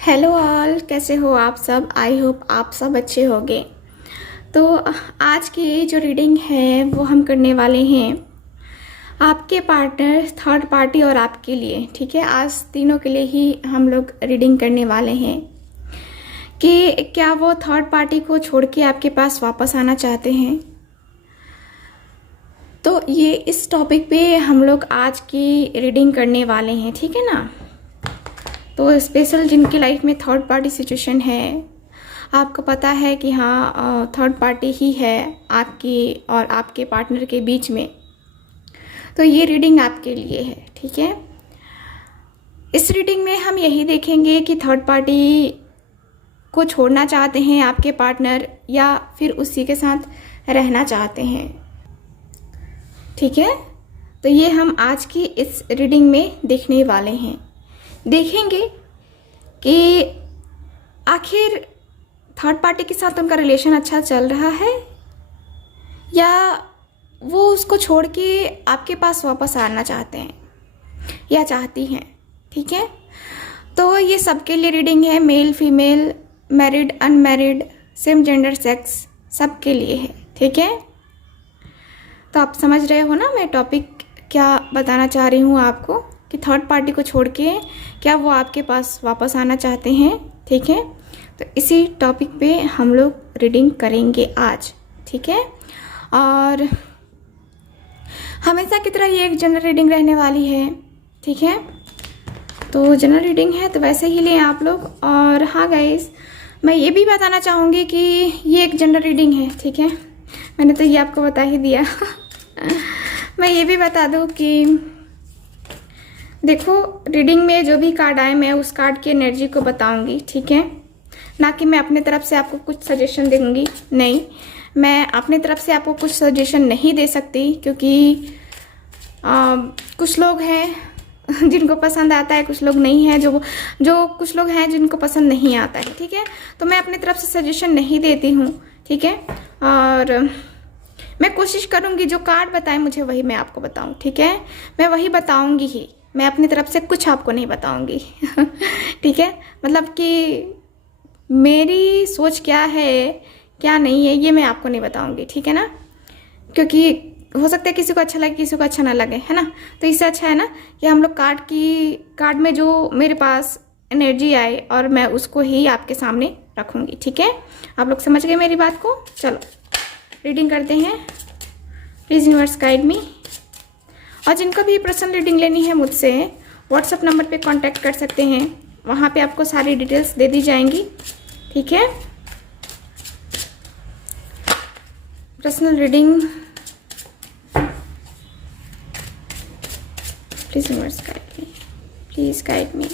Hello all, कैसे हो आप सब। आई होप आप सब अच्छे होंगे। तो आज की जो रीडिंग है वो हम करने वाले हैं आपके पार्टनर, थर्ड पार्टी और आपके लिए। ठीक है, आज तीनों के लिए ही हम लोग रीडिंग करने वाले हैं कि क्या वो थर्ड पार्टी को छोड़ के आपके पास वापस आना चाहते हैं। तो ये इस टॉपिक पे हम लोग आज की रीडिंग करने वाले हैं, ठीक है ना। तो स्पेशल जिनकी लाइफ में थर्ड पार्टी सिचुएशन है, आपको पता है कि हाँ थर्ड पार्टी ही है आपकी और आपके पार्टनर के बीच में, तो ये रीडिंग आपके लिए है। ठीक है, इस रीडिंग में हम यही देखेंगे कि थर्ड पार्टी को छोड़ना चाहते हैं आपके पार्टनर या फिर उसी के साथ रहना चाहते हैं। ठीक है, तो ये हम आज की इस रीडिंग में देखने वाले हैं। देखेंगे कि आखिर थर्ड पार्टी के साथ उनका रिलेशन अच्छा चल रहा है या वो उसको छोड़ के आपके पास वापस आना चाहते हैं या चाहती हैं। ठीक है, तो ये सबके लिए रीडिंग है, male female, married unmarried, same gender sex, सबके लिए है। ठीक है, तो आप समझ रहे हो ना मैं टॉपिक क्या बताना चाह रही हूँ आपको, कि थर्ड पार्टी को छोड़ के क्या वो आपके पास वापस आना चाहते हैं। ठीक है, तो इसी टॉपिक पे हम लोग रीडिंग करेंगे आज। ठीक है, और हमेशा की तरह ये एक जनरल रीडिंग रहने वाली है। ठीक है, तो जनरल रीडिंग है तो वैसे ही लें आप लोग। और हाँ गाइस, मैं ये भी बताना चाहूँगी कि ये एक जनरल रीडिंग है। ठीक है, मैंने तो ये आपको बता ही दिया मैं ये भी बता दूँ कि देखो, रीडिंग में जो भी कार्ड आए मैं उस कार्ड की एनर्जी को बताऊंगी। ठीक है, ना कि मैं अपने तरफ से आपको कुछ सजेशन दूंगी। नहीं, मैं अपने तरफ से आपको कुछ सजेशन नहीं दे सकती, क्योंकि कुछ लोग हैं जिनको पसंद आता है, कुछ लोग नहीं है, जो कुछ लोग हैं जिनको पसंद नहीं आता है। ठीक है, तो मैं अपने तरफ से सजेशन नहीं देती हूँ। ठीक है, और मैं कोशिश करूँगी जो कार्ड बताए मुझे वही मैं आपको बताऊँ। ठीक है, मैं वही बताऊँगी ही, मैं अपनी तरफ से कुछ आपको नहीं बताऊंगी ठीक है, मतलब कि मेरी सोच क्या है क्या नहीं है ये मैं आपको नहीं बताऊंगी। ठीक है ना, क्योंकि हो सकता है किसी को अच्छा लगे किसी को अच्छा ना लगे, है ना। तो इससे अच्छा है ना कि हम लोग कार्ड में जो मेरे पास एनर्जी आए और मैं उसको ही आपके सामने रखूंगी। ठीक है, आप लोग समझ गए मेरी बात को। चलो रीडिंग करते हैं। Please universe guide me. और जिनको भी पर्सनल रीडिंग लेनी है मुझसे व्हाट्सएप नंबर पे कांटेक्ट कर सकते हैं, वहाँ पे आपको सारी डिटेल्स दे दी जाएंगी। ठीक है, personal reading please universe guide me, please guide me,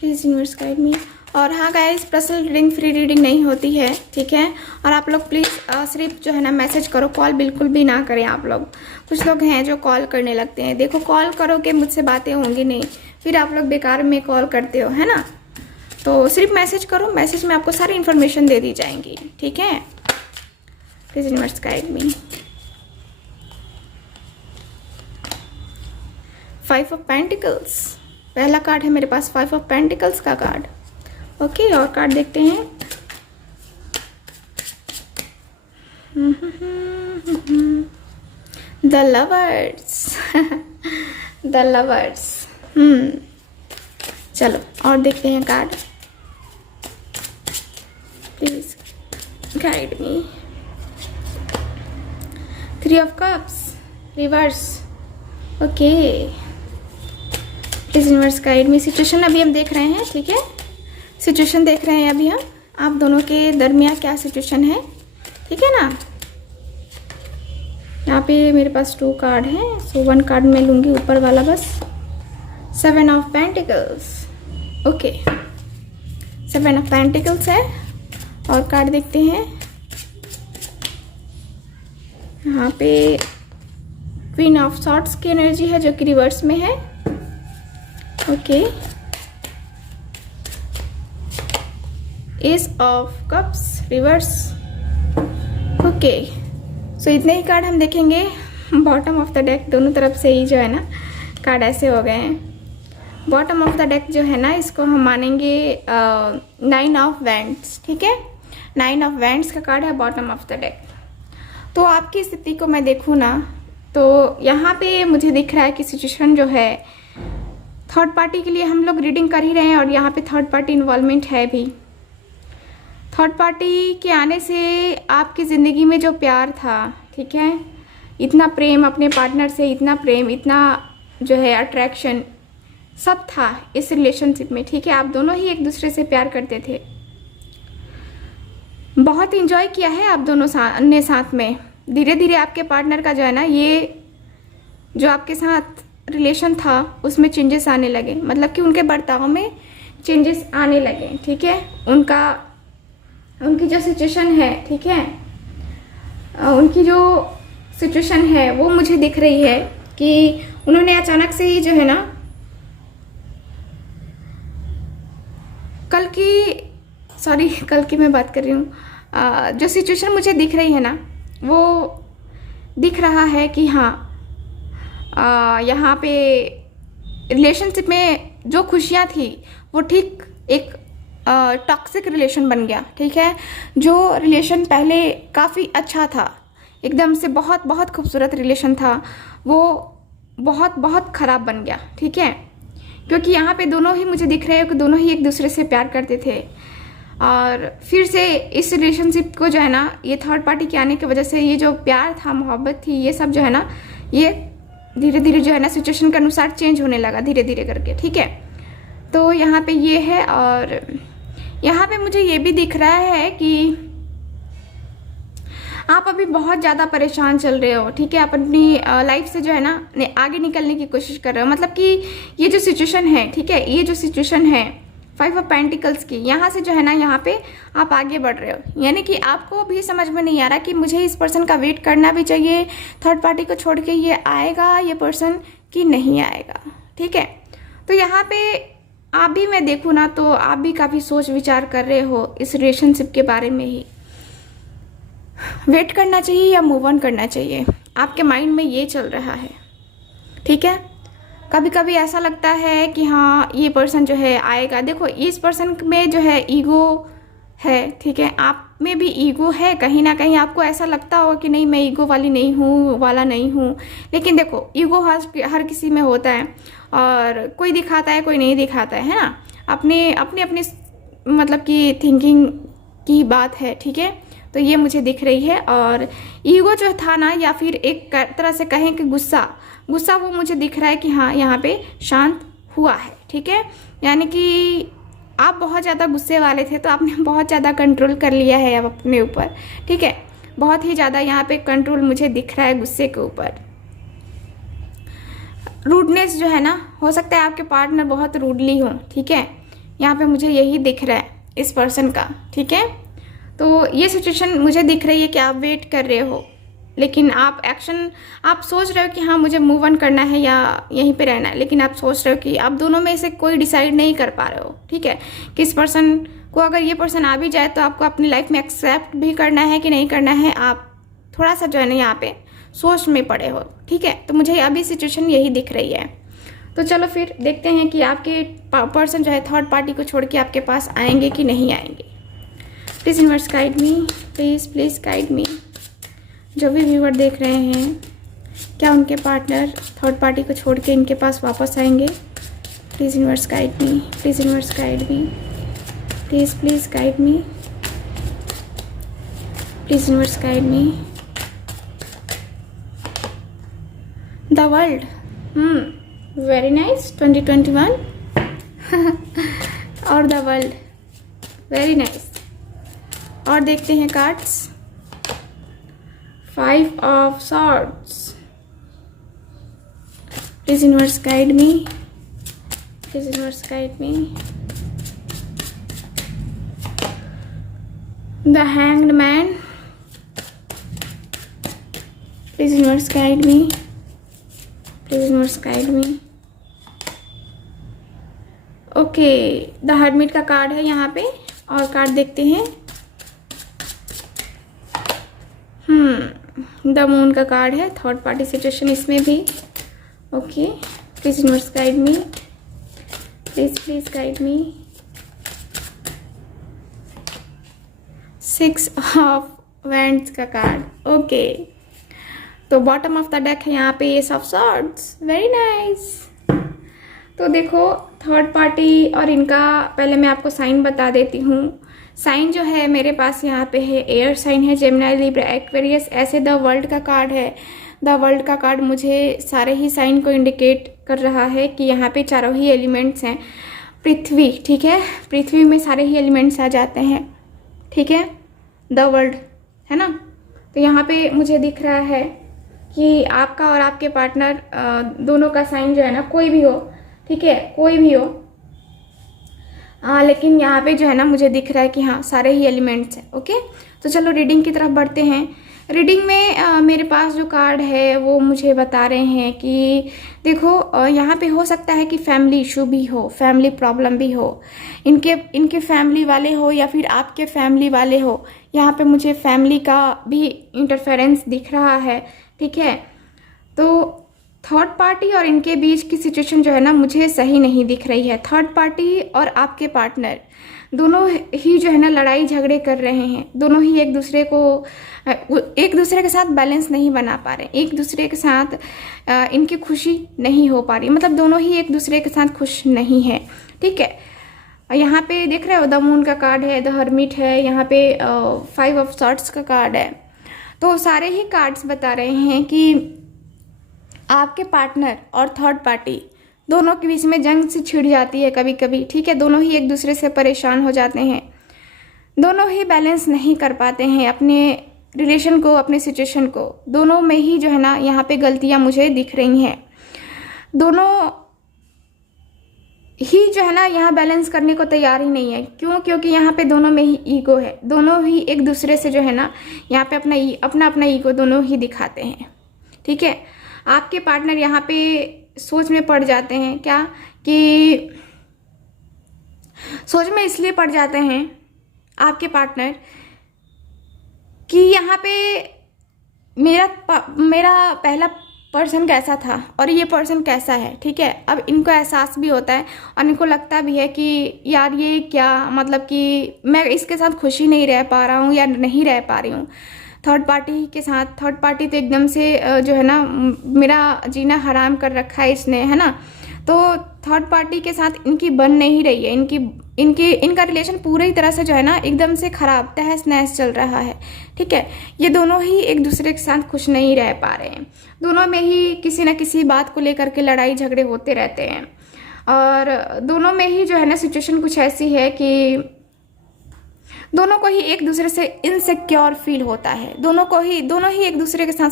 please universe guide me. और हाँ guys, personal reading free reading नहीं होती है। ठीक है, और आप लोग प्लीज़ सिर्फ जो है ना मैसेज करो, कॉल बिल्कुल भी ना करें आप लोग। कुछ लोग हैं जो कॉल करने लगते हैं। देखो, कॉल करोगे मुझसे बातें होंगी नहीं, फिर आप लोग बेकार में कॉल करते हो, है ना। तो सिर्फ मैसेज करो, मैसेज में आपको सारी इन्फॉर्मेशन दे दी जाएंगी। ठीक है, please universe guide me. 5 of pentacles पहला कार्ड है मेरे पास, 5 ऑफ पेंटिकल्स का कार्ड। ओके, और कार्ड देखते हैं। The lovers the lovers. चलो और देखते हैं card, please guide me. 3 of cups reverse. Okay, please universe guide me. Situation अभी हम देख रहे हैं। ठीक है, सिचुएशन देख रहे हैं अभी हम, आप दोनों के दरमियान क्या सिचुएशन है। ठीक है ना, यहाँ पे मेरे पास 2 कार्ड हैं, सो 1 कार्ड मैं लूँगी ऊपर वाला बस। 7 of pentacles. Okay, 7 of pentacles है। और कार्ड देखते हैं, यहाँ पे क्वीन ऑफ सॉर्ड्स की एनर्जी है जो कि रिवर्स में है। Okay, ace of cups reverse. Okay, so इतने ही कार्ड हम देखेंगे बॉटम ऑफ द डेक। दोनों तरफ से ही जो है ना कार्ड ऐसे हो गए हैं। बॉटम ऑफ द डेक जो है ना, इसको हम मानेंगे 9 ऑफ वैंड्स, ठीक है। 9 ऑफ वैंड्स का कार्ड है बॉटम ऑफ द डेक। तो आपकी स्थिति को मैं देखूँ ना, तो यहाँ पे मुझे दिख रहा है कि सिचुएशन जो है थर्ड पार्टी के लिए हम लोग रीडिंग कर ही रहे हैं, और यहाँ पे थर्ड पार्टी इन्वॉल्वमेंट है भी। थर्ड पार्टी के आने से आपकी ज़िंदगी में जो प्यार था, ठीक है, इतना प्रेम अपने पार्टनर से, इतना प्रेम, इतना जो है अट्रैक्शन, सब था इस रिलेशनशिप में, ठीक है। आप दोनों ही एक दूसरे से प्यार करते थे, बहुत इंजॉय किया है आप दोनों ने साथ में। धीरे धीरे आपके पार्टनर का जो है ना, ये जो आपके साथ रिलेशन था उसमें चेंजेस आने लगे, मतलब कि उनके बर्ताव में चेंजेस आने लगे, ठीक है। उनकी जो सिचुएशन है, ठीक है, उनकी जो सिचुएशन है वो मुझे दिख रही है कि उन्होंने अचानक से ही जो है ना, कल की मैं बात कर रही हूँ, जो सिचुएशन मुझे दिख रही है ना, वो दिख रहा है कि हाँ, यहाँ पे रिलेशनशिप में जो खुशियाँ थी वो ठीक एक टॉक्सिक रिलेशन बन गया, ठीक है। जो रिलेशन पहले काफ़ी अच्छा था, एकदम से बहुत बहुत खूबसूरत रिलेशन था, वो बहुत बहुत ख़राब बन गया, ठीक है। क्योंकि यहाँ पे दोनों ही मुझे दिख रहे हैं कि दोनों ही एक दूसरे से प्यार करते थे, और फिर से इस रिलेशनशिप को जो है ना, ये थर्ड पार्टी के आने की वजह से ये जो प्यार था, मोहब्बत थी, ये सब जो है ना, ये धीरे धीरे जो है ना सिचुएशन के अनुसार चेंज होने लगा, धीरे धीरे करके, ठीक है। तो यहाँ पे ये है, और यहाँ पे मुझे ये भी दिख रहा है कि आप अभी बहुत ज़्यादा परेशान चल रहे हो, ठीक है। आप अपनी लाइफ से जो है ना आगे निकलने की कोशिश कर रहे हो, मतलब कि ये जो सिचुएशन है, ठीक है, ये जो सिचुएशन है 5 ऑफ पेंटिकल्स की, यहाँ से जो है ना, यहाँ पे आप आगे बढ़ रहे हो। यानी कि आपको भी समझ में नहीं आ रहा कि मुझे इस पर्सन का वेट करना भी चाहिए, थर्ड पार्टी को छोड़ के ये आएगा ये पर्सन कि नहीं आएगा, ठीक है। तो यहाँ पे आप भी, मैं देखूँ ना, तो आप भी काफ़ी सोच विचार कर रहे हो इस रिलेशनशिप के बारे में ही, वेट करना चाहिए या मूव ऑन करना चाहिए, आपके माइंड में ये चल रहा है, ठीक है। कभी कभी ऐसा लगता है कि हाँ, ये पर्सन जो है आएगा। देखो, इस पर्सन में जो है ईगो है, ठीक है, आप में भी ईगो है, कहीं ना कहीं आपको ऐसा लगता होगा कि नहीं, मैं ईगो वाली नहीं हूँ, वाला नहीं हूँ। लेकिन देखो, ईगो हर किसी में होता है, और कोई दिखाता है, कोई नहीं दिखाता है ना, अपने अपनी अपनी मतलब कि थिंकिंग की बात है, ठीक है। तो ये मुझे दिख रही है, और ईगो जो था ना, या फिर एक तरह से कहें कि गुस्सा, वो मुझे दिख रहा है कि हाँ, यहाँ पे शांत हुआ है, ठीक है। यानी कि आप बहुत ज़्यादा गुस्से वाले थे, तो आपने बहुत ज़्यादा कंट्रोल कर लिया है अब अपने ऊपर, ठीक है। बहुत ही ज़्यादा यहाँ पे कंट्रोल मुझे दिख रहा है गुस्से के ऊपर। रूडनेस जो है ना, हो सकता है आपके पार्टनर बहुत रूडली हो, ठीक है, यहाँ पे मुझे यही दिख रहा है इस पर्सन का, ठीक है। तो ये सिचुएशन मुझे दिख रही है कि आप वेट कर रहे हो, लेकिन आप सोच रहे हो कि हाँ, मुझे मूव ऑन करना है या यहीं पे रहना है, लेकिन आप सोच रहे हो कि आप दोनों में से कोई डिसाइड नहीं कर पा रहे हो, ठीक है। कि इस पर्सन को अगर ये पर्सन आ भी जाए तो आपको अपनी लाइफ में एक्सेप्ट भी करना है कि नहीं करना है, आप थोड़ा सा जो है ना यहाँ पे सोच में पड़े हो, ठीक है। तो मुझे अभी सिचुएशन यही दिख रही है। तो चलो फिर देखते हैं कि आपके पर्सन जो है थर्ड पार्टी को छोड़ के आपके पास आएंगे कि नहीं आएंगे। Please universe guide me, please guide me. जो भी व्यूअर देख रहे हैं, क्या उनके पार्टनर थर्ड पार्टी को छोड़ के इनके पास वापस आएंगे? Please universe guide me, please universe guide me, please guide me, please universe guide me. The world, very nice, 2021 और द वर्ल्ड, वेरी नाइस। और देखते हैं cards. 5 of swords, please universe guide me, please universe guide me. The hanged man, please universe guide me, please universe guide me. Okay, the hermit का card है यहाँ पे, और card देखते हैं। द मून का कार्ड है, थर्ड पार्टी सिचुएशन इसमें भी। Okay, please universe guide me, please guide me. 6 of wands का कार्ड। ओके, तो बॉटम ऑफ द डेक है यहाँ पे S of swords. Very nice. तो देखो थर्ड पार्टी और इनका पहले मैं आपको साइन बता देती हूँ। साइन जो है मेरे पास यहाँ पे है एयर साइन है, जेमिनी, लिब्रा, एक्वेरियस। ऐसे द वर्ल्ड का कार्ड है। द वर्ल्ड का कार्ड मुझे सारे ही साइन को इंडिकेट कर रहा है कि यहाँ पे चारों ही एलिमेंट्स हैं। पृथ्वी, ठीक है, पृथ्वी में सारे ही एलिमेंट्स आ जाते हैं, ठीक है, द वर्ल्ड है ना। तो यहाँ पे मुझे दिख रहा है कि आपका और आपके पार्टनर दोनों का साइन जो है ना, कोई भी हो, ठीक है, कोई भी हो, लेकिन यहाँ पे जो है ना मुझे दिख रहा है कि हाँ सारे ही एलिमेंट्स हैं। ओके, तो चलो रीडिंग की तरफ बढ़ते हैं। रीडिंग में मेरे पास जो कार्ड है वो मुझे बता रहे हैं कि देखो यहाँ पे हो सकता है कि फैमिली इशू भी हो, फैमिली प्रॉब्लम भी हो, इनके फैमिली वाले हो या फिर आपके फैमिली वाले हो। यहाँ पे मुझे फैमिली का भी इंटरफेरेंस दिख रहा है, ठीक है। तो थर्ड पार्टी और इनके बीच की सिचुएशन जो है ना मुझे सही नहीं दिख रही है। थर्ड पार्टी और आपके पार्टनर दोनों ही जो है ना लड़ाई झगड़े कर रहे हैं। दोनों ही एक दूसरे के साथ बैलेंस नहीं बना पा रहे, एक दूसरे के साथ इनकी खुशी नहीं हो पा रही, मतलब दोनों ही एक दूसरे के साथ खुश नहीं है, ठीक है। यहाँ पे देख रहे हो द मून का कार्ड है, द हर्मिट है, यहाँ पे 5 ऑफ सॉर्ड्स का कार्ड है। तो सारे ही कार्ड्स बता रहे हैं कि आपके पार्टनर और थर्ड पार्टी दोनों के बीच में जंग से छिड़ जाती है कभी कभी, ठीक है। दोनों ही एक दूसरे से परेशान हो जाते हैं, दोनों ही बैलेंस नहीं कर पाते हैं अपने रिलेशन को, अपने सिचुएशन को। दोनों में ही जो है ना यहाँ पे गलतियाँ मुझे दिख रही हैं। दोनों ही जो है ना यहाँ बैलेंस करने को तैयार ही नहीं है। क्यों? क्योंकि यहाँ पे दोनों में ही ईगो है। दोनों ही एक दूसरे से जो है ना यहाँ पे अपना ईगो दोनों ही दिखाते हैं, ठीक है। आपके पार्टनर यहाँ पे सोच में पड़ जाते हैं, क्या कि सोच में इसलिए पड़ जाते हैं आपके पार्टनर कि यहाँ पे मेरा पहला पर्सन कैसा था और ये पर्सन कैसा है, ठीक है। अब इनको एहसास भी होता है और इनको लगता भी है कि यार ये क्या, मतलब कि मैं इसके साथ खुशी नहीं रह पा रहा हूँ या नहीं रह पा रही हूँ थर्ड पार्टी के साथ। थर्ड पार्टी तो एकदम से जो है ना मेरा जीना हराम कर रखा है इसने, है ना। तो थर्ड पार्टी के साथ इनकी बन नहीं रही है, इनका रिलेशन पूरी तरह से जो है ना एकदम से खराब तहस नहस चल रहा है, ठीक है। ये दोनों ही एक दूसरे के साथ खुश नहीं रह पा रहे हैं। दोनों में ही किसी न किसी बात को लेकर के लड़ाई झगड़े होते रहते हैं और दोनों में ही जो है ना सिचुएशन कुछ ऐसी है कि दोनों को ही एक दूसरे से इनसिक्योर फील होता है। दोनों ही एक दूसरे के साथ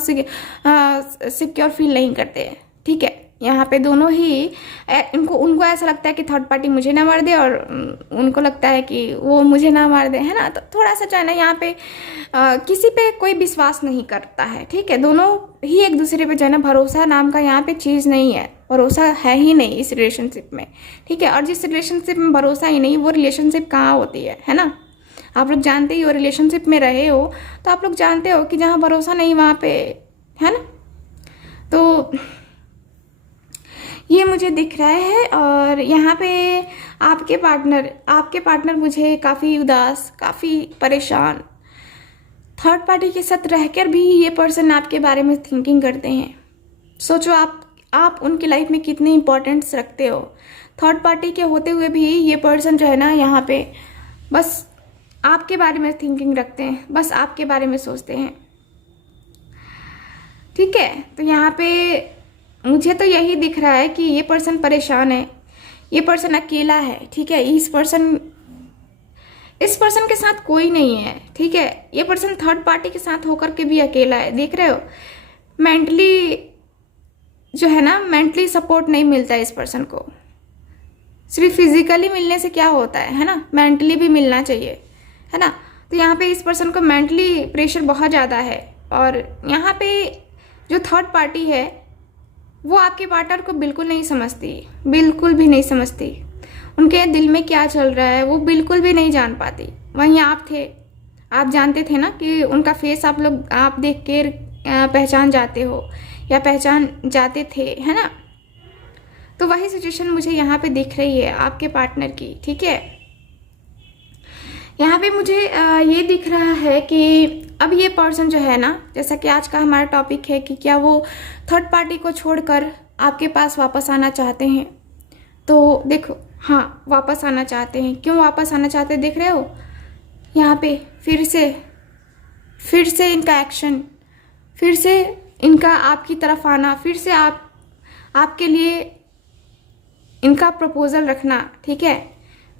सिक्योर फील नहीं करते हैं, ठीक है। यहाँ पे दोनों ही उनको ऐसा लगता है कि थर्ड पार्टी मुझे ना मार दे और उनको लगता है कि वो मुझे ना मार दे, है ना। तो थोड़ा सा जो है ना यहाँ पे किसी पे कोई विश्वास नहीं करता है, ठीक है। दोनों ही एक दूसरे पे जो है ना भरोसा नाम का यहाँ पे चीज़ नहीं है, भरोसा है ही नहीं इस रिलेशनशिप में, ठीक है। और जिस रिलेशनशिप में भरोसा ही नहीं वो रिलेशनशिप कहाँ होती है ना। आप लोग जानते ही हो, रिलेशनशिप में रहे हो तो आप लोग जानते हो कि जहाँ भरोसा नहीं वहाँ पे, है ना। तो ये मुझे दिख रहा है और यहाँ पे आपके पार्टनर मुझे काफ़ी उदास, काफ़ी परेशान, थर्ड पार्टी के साथ रहकर भी ये पर्सन आपके बारे में थिंकिंग करते हैं। सोचो आप उनकी लाइफ में कितनी इंपॉर्टेंस रखते हो। थर्ड पार्टी के होते हुए भी ये पर्सन जो है ना यहाँ पे बस आपके बारे में थिंकिंग रखते हैं, बस आपके बारे में सोचते हैं, ठीक है। तो यहाँ पे मुझे तो यही दिख रहा है कि ये पर्सन परेशान है, ये पर्सन अकेला है, ठीक है। इस पर्सन के साथ कोई नहीं है, ठीक है। ये पर्सन थर्ड पार्टी के साथ होकर के भी अकेला है, देख रहे हो। मेंटली जो है ना मेंटली सपोर्ट नहीं मिलता है इस पर्सन को। सिर्फ फिजिकली मिलने से क्या होता है ना, मेंटली भी मिलना चाहिए, है ना। तो यहाँ पे इस पर्सन को मेंटली प्रेशर बहुत ज़्यादा है और यहाँ पे जो थर्ड पार्टी है वो आपके पार्टनर को बिल्कुल नहीं समझती, बिल्कुल भी नहीं समझती। उनके दिल में क्या चल रहा है वो बिल्कुल भी नहीं जान पाती। वहीं आप थे, आप जानते थे ना कि उनका फेस आप देख के पहचान जाते हो या पहचान जाते थे, है ना। तो वही सिचुएशन मुझे यहाँ पे दिख रही है आपके पार्टनर की, ठीक है। यहाँ पे मुझे ये दिख रहा है कि अब ये पर्सन जो है ना, जैसा कि आज का हमारा टॉपिक है कि क्या वो थर्ड पार्टी को छोड़कर आपके पास वापस आना चाहते हैं। तो देखो, हाँ, वापस आना चाहते हैं। क्यों वापस आना चाहते हैं, देख रहे हो यहाँ पे फिर से इनका एक्शन, फिर से इनका आपकी तरफ आना, फिर से आपके लिए इनका प्रपोजल रखना, ठीक है।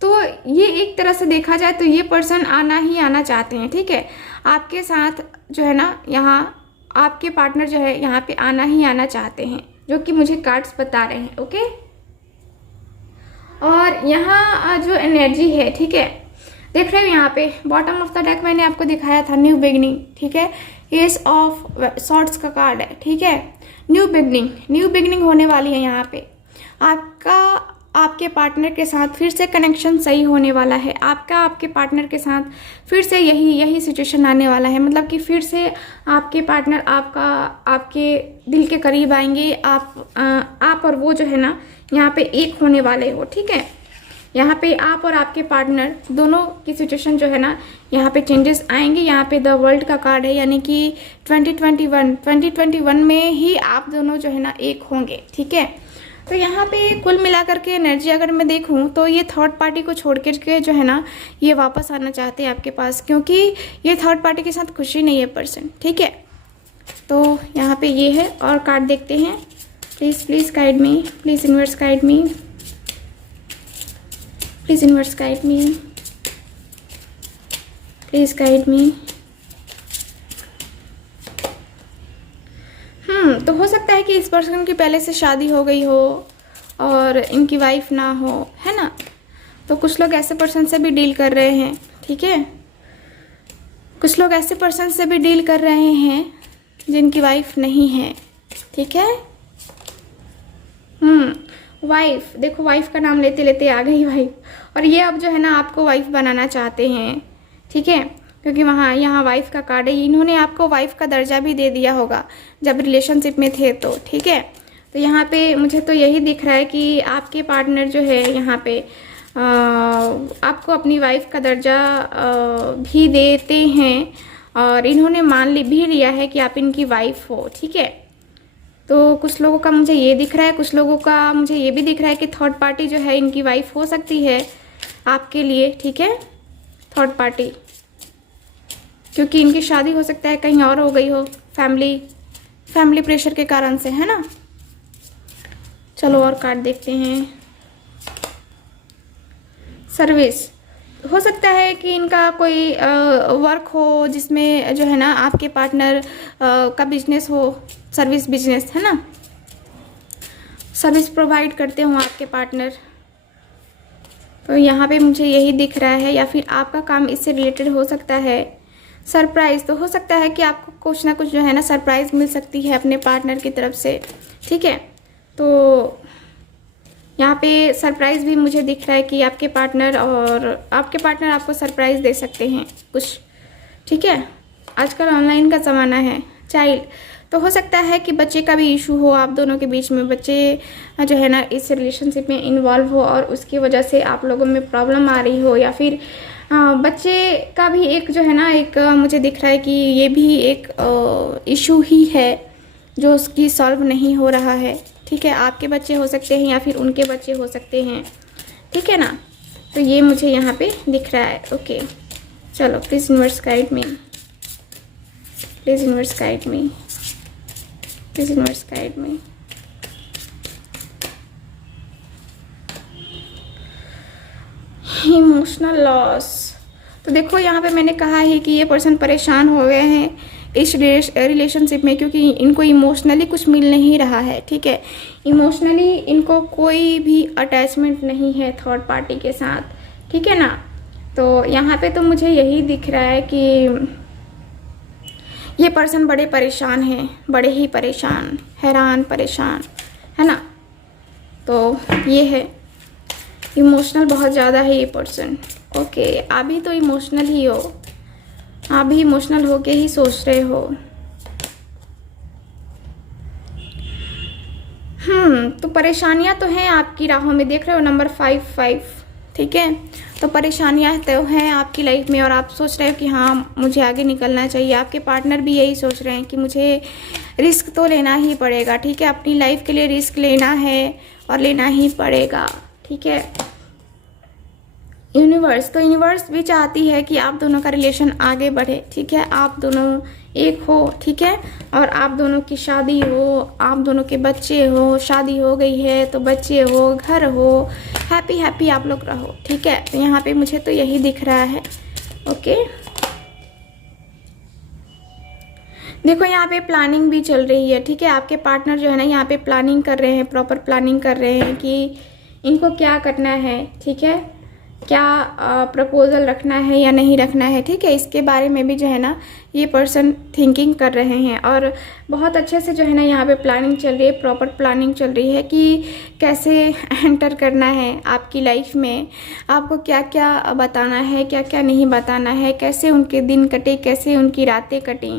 तो ये एक तरह से देखा जाए तो ये पर्सन आना ही आना चाहते हैं, ठीक है। आपके साथ जो है ना, यहाँ आपके पार्टनर जो है यहाँ पे आना ही आना चाहते हैं, जो कि मुझे कार्ड्स बता रहे हैं, ओके। और यहाँ जो एनर्जी है, ठीक है, देख रहे हो यहाँ पे बॉटम ऑफ द डेक मैंने आपको दिखाया था न्यू बिगनिंग, ठीक है। एस ऑफ सॉर्ड्स का कार्ड है, ठीक है। न्यू बिगनिंग होने वाली है यहाँ पे। आपके पार्टनर के साथ फिर से कनेक्शन सही होने वाला है। आपके पार्टनर के साथ फिर से यही सिचुएशन आने वाला है। मतलब कि फिर से आपके पार्टनर आपके दिल के करीब आएंगे। आप और वो जो है ना यहाँ पे एक होने वाले हो, ठीक है। यहाँ पे आप और आपके पार्टनर दोनों की सिचुएशन जो है ना, यहाँ पे चेंजेस आएंगे। यहाँ पे द वर्ल्ड का कार्ड है, यानी कि 2021 में ही आप दोनों जो है ना एक होंगे, ठीक है। तो यहाँ पे कुल मिलाकर के एनर्जी अगर मैं देखूँ तो ये थर्ड पार्टी को छोड़ के जो है ना ये वापस आना चाहते हैं आपके पास, क्योंकि ये थर्ड पार्टी के साथ खुशी नहीं है पर्सन, ठीक है। तो यहाँ पे ये है। और कार्ड देखते हैं। Please guide me, please universe guide me, please universe guide me, please guide me. तो हो सकता है कि इस पर्सन की पहले से शादी हो गई हो और इनकी वाइफ ना हो, है ना। तो कुछ लोग ऐसे पर्सन से भी डील कर रहे हैं, ठीक है। कुछ लोग ऐसे पर्सन से भी डील कर रहे हैं जिनकी वाइफ नहीं है, ठीक है। वाइफ, देखो वाइफ का नाम लेते लेते आ गई वाइफ। और ये अब जो है ना आपको वाइफ बनाना चाहते हैं, ठीक है, क्योंकि यहाँ वाइफ का कार्ड है। इन्होंने आपको वाइफ का दर्जा भी दे दिया होगा जब रिलेशनशिप में थे, तो ठीक है। तो यहाँ पे मुझे तो यही दिख रहा है कि आपके पार्टनर जो है यहाँ पे आपको अपनी वाइफ का दर्जा भी देते हैं और इन्होंने मान भी लिया है कि आप इनकी वाइफ हो, ठीक है। तो कुछ लोगों का मुझे ये दिख रहा है, कुछ लोगों का मुझे ये भी दिख रहा है कि थर्ड पार्टी जो है इनकी वाइफ हो सकती है आपके लिए, ठीक है। थर्ड पार्टी, क्योंकि इनकी शादी हो सकता है कहीं और हो गई हो, फैमिली प्रेशर के कारण से, है ना। चलो और कार्ड देखते हैं। सर्विस, हो सकता है कि इनका कोई वर्क हो जिसमें जो है ना आपके पार्टनर का बिजनेस हो, सर्विस बिजनेस, है ना। सर्विस प्रोवाइड करते हो आपके पार्टनर। तो यहाँ पे मुझे यही दिख रहा है, या फिर आपका काम इससे रिलेटेड हो सकता है। सरप्राइज़, तो हो सकता है कि आपको कुछ ना कुछ जो है ना सरप्राइज़ मिल सकती है अपने पार्टनर की तरफ से, ठीक है। तो यहाँ पे सरप्राइज़ भी मुझे दिख रहा है कि आपके पार्टनर आपको सरप्राइज़ दे सकते हैं कुछ, ठीक है। आजकल ऑनलाइन का ज़माना है। चाइल्ड, तो हो सकता है कि बच्चे का भी इशू हो आप दोनों के बीच में, बच्चे जो है ना इस रिलेशनशिप में इन्वॉल्व हो और उसकी वजह से आप लोगों में प्रॉब्लम आ रही हो, या फिर बच्चे का भी एक जो है ना एक मुझे दिख रहा है कि ये भी एक इशू ही है जो उसकी सॉल्व नहीं हो रहा है, ठीक है। आपके बच्चे हो सकते हैं या फिर उनके बच्चे हो सकते हैं, ठीक है ना। तो ये मुझे यहाँ पे दिख रहा है, ओके। चलो, please universe guide me, please universe guide me, please universe guide me. Emotional loss, तो देखो यहाँ पे मैंने कहा है कि ये पर्सन परेशान हो गए हैं इस रिलेशनशिप में, क्योंकि इनको इमोशनली कुछ मिल नहीं रहा है, ठीक है। इमोशनली इनको कोई भी अटैचमेंट नहीं है थर्ड पार्टी के साथ, ठीक है ना। तो यहाँ पे तो मुझे यही दिख रहा है कि ये पर्सन बड़े परेशान हैं, बड़े ही परेशान, हैरान परेशान, है ना। तो ये है, इमोशनल बहुत ज़्यादा है ये पर्सन, ओके। आप भी तो इमोशनल ही हो, आप भी इमोशनल होके ही सोच रहे हो। तो परेशानियां तो हैं आपकी राहों में, देख रहे हो नंबर 5 ठीक है। तो परेशानियां तो हैं आपकी लाइफ में और आप सोच रहे हो कि हाँ मुझे आगे निकलना चाहिए। आपके पार्टनर भी यही सोच रहे हैं कि मुझे रिस्क तो लेना ही पड़ेगा, ठीक है। अपनी लाइफ के लिए रिस्क लेना है और लेना ही पड़ेगा, ठीक है। यूनिवर्स भी चाहती है कि आप दोनों का रिलेशन आगे बढ़े, ठीक है। आप दोनों एक हो, ठीक है। और आप दोनों की शादी हो, आप दोनों के बच्चे हो, शादी हो गई है तो बच्चे हो, घर हो, हैप्पी आप लोग रहो, ठीक है। तो यहाँ पे मुझे तो यही दिख रहा है। ओके, देखो यहाँ पे प्लानिंग भी चल रही है, ठीक है। आपके पार्टनर जो है ना यहाँ पे प्लानिंग कर रहे हैं, प्रॉपर प्लानिंग कर रहे हैं कि इनको क्या करना है, ठीक है। क्या प्रपोजल रखना है या नहीं रखना है, ठीक है। इसके बारे में भी जो है ना ये पर्सन थिंकिंग कर रहे हैं और बहुत अच्छे से जो है ना यहाँ पे प्लानिंग चल रही है, प्रॉपर प्लानिंग चल रही है कि कैसे एंटर करना है आपकी लाइफ में, आपको क्या क्या बताना है, क्या क्या नहीं बताना है, कैसे उनके दिन कटे, कैसे उनकी रातें कटी,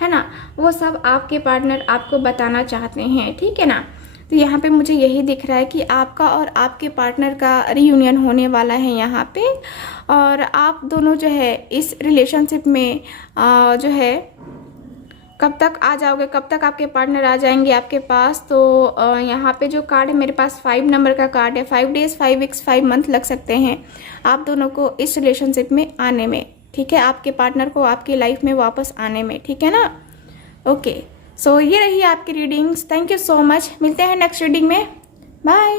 है ना। वो सब आपके पार्टनर आपको बताना चाहते हैं, ठीक है ना। तो यहाँ पे मुझे यही दिख रहा है कि आपका और आपके पार्टनर का रीयूनियन होने वाला है यहाँ पे। और आप दोनों जो है इस रिलेशनशिप में जो है कब तक आ जाओगे, कब तक आपके पार्टनर आ जाएंगे आपके पास। तो यहाँ पे जो कार्ड है मेरे पास 5 नंबर का कार्ड है। 5 डेज़ 5 वीक्स 5 मंथ लग सकते हैं आप दोनों को इस रिलेशनशिप में आने में, ठीक है। आपके पार्टनर को आपकी लाइफ में वापस आने में, ठीक है ना। ओके, सो ये रही आपकी readings. Thank you so much, मिलते हैं नेक्स्ट रीडिंग में, बाय।